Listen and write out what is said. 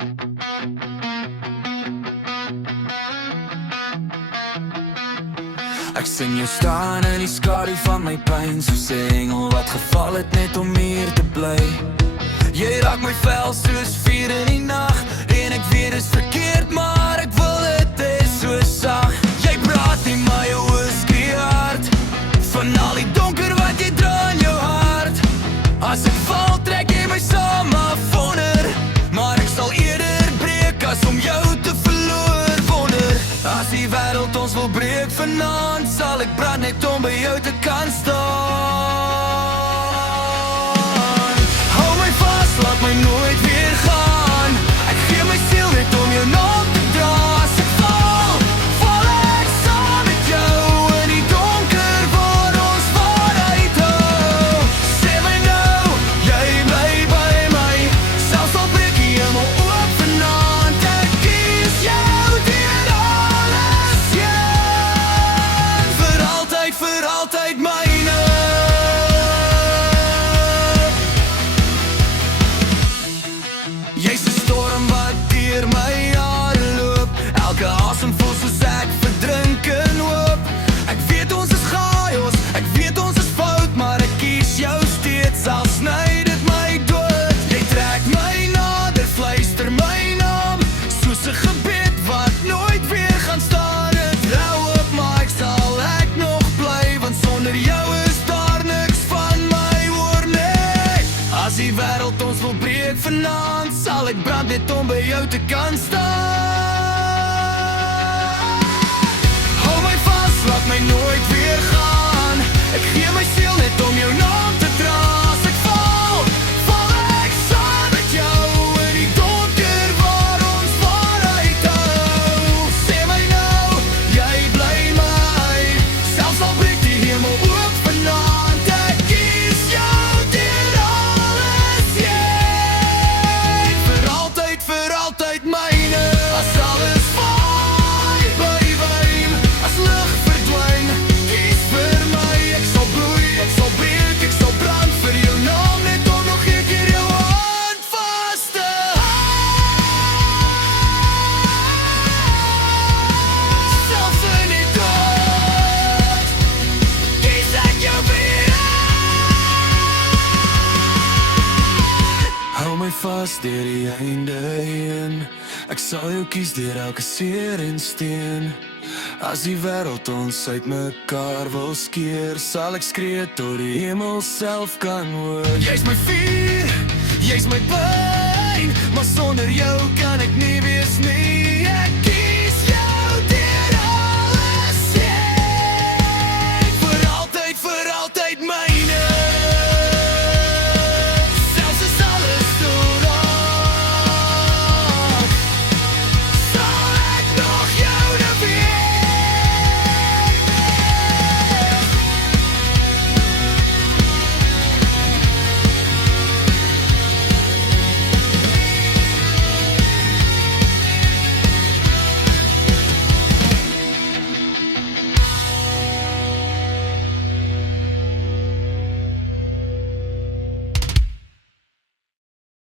Ek sien jou staan in die skadu van my pyn, so sê engel wat geval het net om hier te bly. Jy raak my vel soos vuur in die nacht, en ek weet is verkeerd, maar ek wil het is so sag. Jy praat nie, maar jou oë skree hard, van al die donker wat jy dra in jou hart. As ek val, trek jy my saam afonder, maar ek sal eerder breek as om jou te verloor wonder. As die wêreld ons wil breek vanaand, sal ek brand net om by jou te kan staan. Hou my vas, laat my nooit weer gaan, ek gee my siel net om jou naam te dra. As ek val, val ek saam met jou in die donker waar ons waarheid hou. Sê my nou, jy bly by my, selfs al breek die hemel oop vanaand, ek kies jou deur alles heen, vir altyd myne. Jy's 'n storm wat deur my hare loop, elke asem voel soos ek verdrink in hoop. Ek weet ons is chaos, ek weet ons is fout, maar ek kies jou steeds, al sny dit my dood. Jy trek my nader, fluister my naam, soos 'n gebed wat nooit weer gaan staan. Dit hou op, maar ek nog bly, want sonder jou is daar niks van my hoor nie. As die wêreld ons wil breek vanaand, sal ek brand net om by jou te kan staan. Hou my vas, laat my nooit weer gaan, ek gee my siel net om jou naam te dra. As ek val, val ek saam met jou in die donker waar ons waarheid hou. Sê my nou, jy bly my, selfs al breek die hemel oop vanaand, ek kies jou deur alles heen, vir altyd myne. As alles vaai, bywyn, as lig verdwyn, kies vir my. Ek sal bloei, ek sal breek, ek sal brand vir jou naam, net om nog een keer jou hand vas te hou. Selfs in die dood, kies ek jou weer. Hou my vas deur die einde heen, ek sal jou kies deur elke seer en steen. As die wêreld ons uit mekaar wil skeer, sal ek skree tot die hemel self kan hoor. Jy's my vuur, jy's my pyn, maar sonder jou kan ek nie